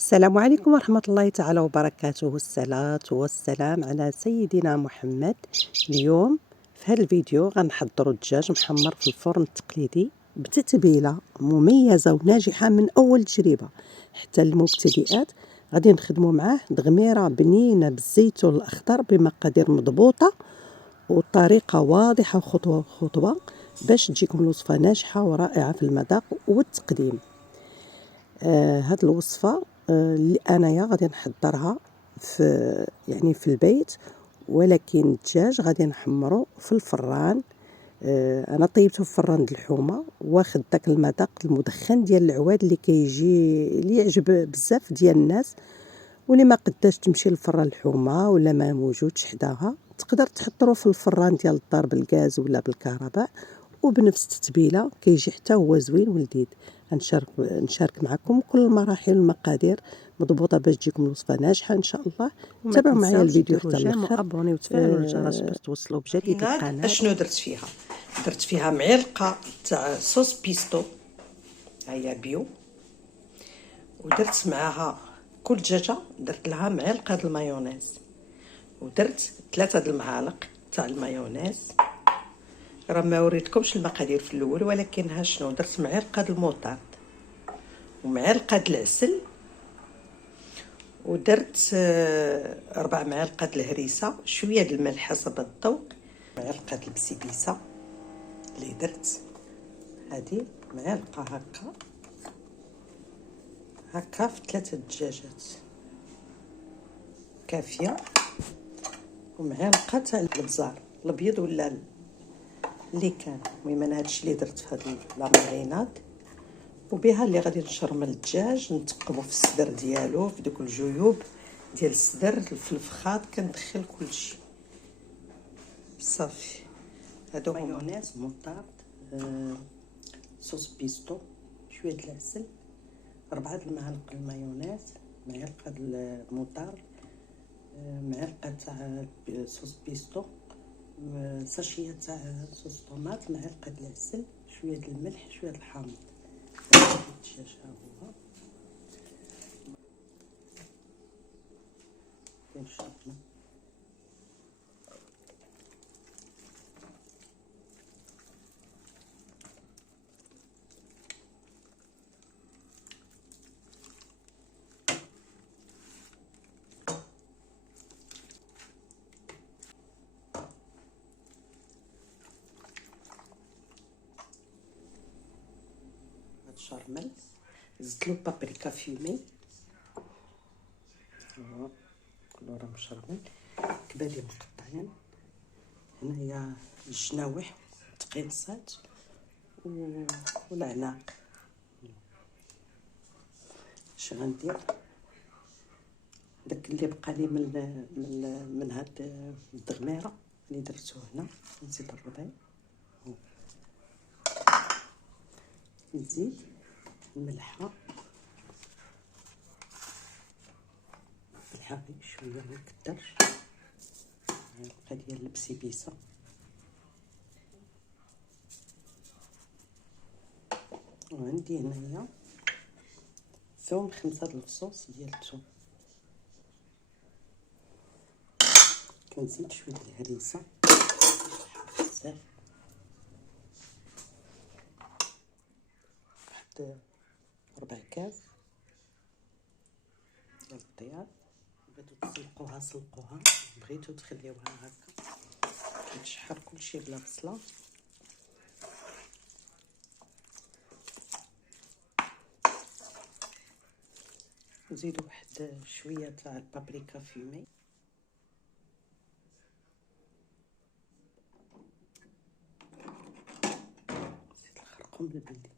السلام عليكم ورحمة الله تعالى وبركاته. الصلاة والسلام على سيدنا محمد. اليوم في هذا الفيديو غنحضروا الدجاج محمر في الفرن التقليدي بتتبيلة مميزة وناجحة من أول تجربة حتى المبتدئات. غادي نخدموا معاه دغميرة بنينة بالزيتون الأخضر بمقادير مضبوطة وطريقة واضحة وخطوة خطوة باش تجيكم الوصفة ناجحة ورائعة في المذاق والتقديم. هاد الوصفة اللي انايا غادي نحضرها في البيت، ولكن الدجاج غادي نحمرو في الفران. انا طيبته في فران د الحومه، واخد داك المذاق المدخن ديال العواد اللي كيجي اللي يعجب بزاف ديال الناس. واللي ما قداش تمشي للفران الحومه ولا ما موجودش حداها، تقدر تحضرو في الفران ديال الدار بالغاز ولا بالكهرباء، وبنفس التتبيله كيجي حتى هو زوين ولذيذ. نشارك معكم كل المراحل والمقادير مضبوطه باش تجيكم الوصفه ناجحه ان شاء الله. تابعوا معايا الفيديو حتى الاخر وابونيو وتفعلوا الجرس باش توصلوا بجديد القناه. اشنو درت فيها معلقه تاع صوص بيستو، هي بيو، ودرت معاها كل دجاجه درت لها معلقه د المايونيز، ودرت 3 د المعالق تاع المايونيز. راه ما وريتكمش المقادير في الاول، ولكن ها شنو درت: معلقه د الموطاد ومعلقه د العسل، ودرت 4 معالق د الهريسه، شويه د الملح حسب الذوق، معلقه د البسبيسه اللي درت هذه معلقه هكا في 3 دجاجات كافيه، ومعلقه تاع الابزار الابيض ولا اللي كان. المهم انا هادشي اللي درت في هاد لا ماريناد، وبها اللي غادي نشرمل الدجاج نتقبو في الصدر ديالو، في دوك الجيوب ديال الصدر في الفخاط كندخل كلشي صافي. هادو مايونيز، موطارد، صوص بيستو، شويه د العسل، 4 د المعالق المايونيز، معلقه د الموطارد، معلقه تاع صوص بيستو، ساشيه تاع صوص طوماط، معلقه د العسل، شويه د الملح، شويه د الحامض. الدجاج ها هو كنشربنا. شرمل، زدت له بابريكا فيمي، كلورا مشرمل، كبادي مقطعين، هنايا الجناوح تقيصات والعناق. اش غندير؟ داك اللي بقى لي من هاد الدغميره اللي درتو هنا نزيد الربيع، نزيد الملحه، غير شويه ما نكثرش، معلقه ديال البسبيسه، وعندي هنايا ثوم 5 د الفصوص ديال الثوم، كنزيد شويه د الهريسه بزاف، واحد 4 كاس ديال الطياب. بغيتو تسلقوها سلقوها، بغيتو تخليوها هكا كيتشحر كلشي بلا بصله. نزيدو واحد شويه تاع البابريكا فيمي، نزيد الخرقوم البلدي،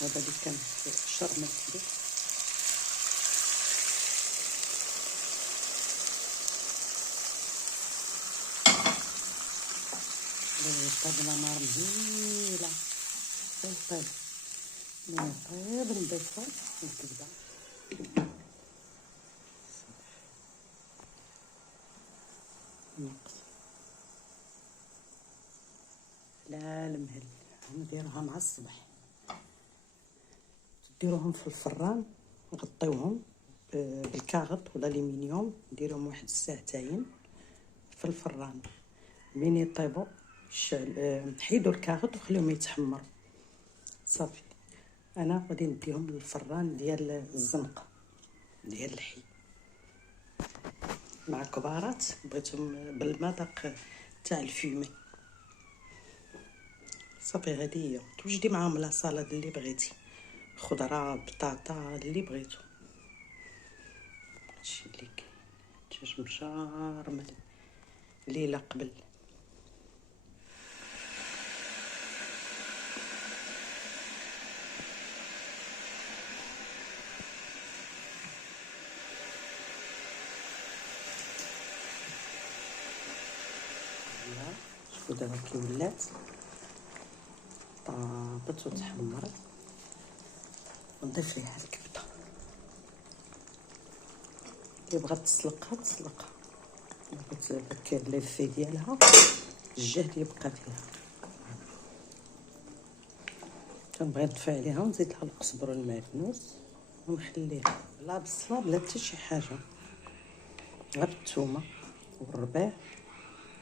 هذا اللي كان شرمل كبير. طيب على نار مهيلة، طيب نضيفو الكبدة نقص لا المهل، نديروها مع الصبح. ديروهم في الفران، نغطيوهم بالكاغط ولا الومنيوم، نديروهم واحد الساعتين في الفران. من يطيبوا نحيدوا الكاغط وخليهم يتحمروا صافي. انا غادي نديهم للفران ديال الزنقه ديال الحي مع كبارات، بغيتهم بالمذاق تاع الفيمي صافي. هذه هي. توجدي معاهم لا سالاد اللي بغيتي، خضره بطاطا اللي بغيتو. هادشي اللي كاين. دجاج مشارمل ليله قبل. شوفوا دابا كي ولات طابت وتحمرت. ونضيف ليها الكبده، اللي بغات تسلقها تسلقها، بغات داك لافي ديالها الجهد يبقى فيها. كنبغي نطفي عليها ونزيد لها القزبر والمعدنوس ونخليها لا بصله بلا حتى شي حاجه، غير الثومه والربيع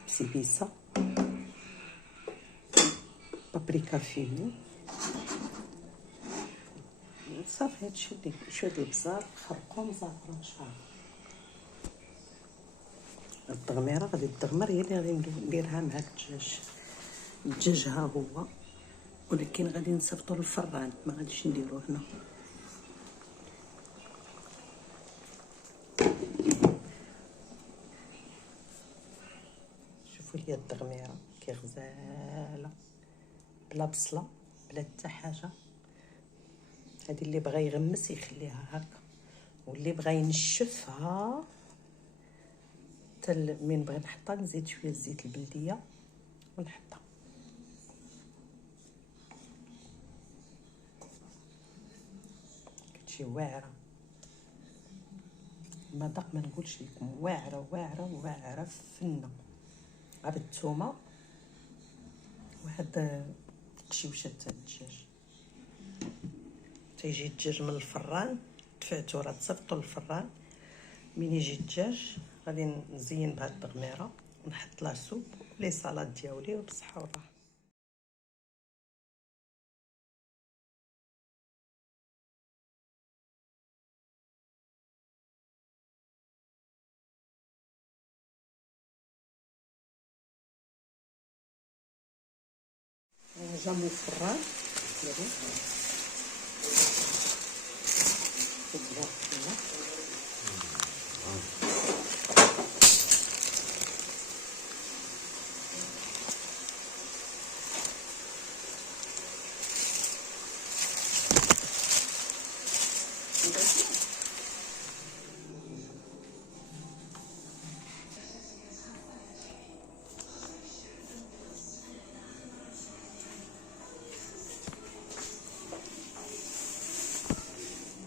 بسيبيسه، بابريكا فيني صافي. هادشي اللي شويه البزار خرقوم زعتر شعر. التغميره غادي تغمر هي اللي غادي نديرها مع الدجاج. الدجاج ها هو، ولكن غادي نصيفطو للفران، ما غاديش نديروه هنا. شوفوا لي التغميره كي غزاله بلا بصله بلا حتى حاجه. هذه اللي بغى يغمس يخليها هكا، واللي بغى ينشفها حتى من بغي نحطها نزيد شويه الزيت البلديه ونحطها. كتجي واعره، المذاق ما نقولش لكم، واعره واعره واعره فنه. عاد الثومه وهاد قشيوشه تاع الدجاج. تيجي الدجاج من الفران دفعتو راه تصيفطو للفران. من يجي الدجاج غادي نزين بهاد التغميره ونحط لا سوب لي صالاد ديالي وبصحه والراحه. جا من الفران دابا تبارك الله.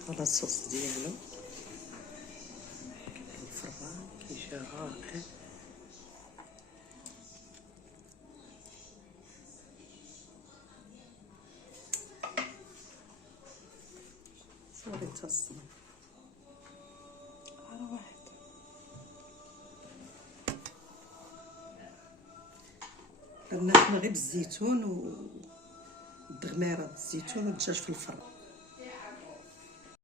هذا الصوص ديالو الفران كيجي رائع. صوري تصنع على واحد. درنا حنا غير بالزيتون والدغميره بالزيتون والدجاج في الفرن.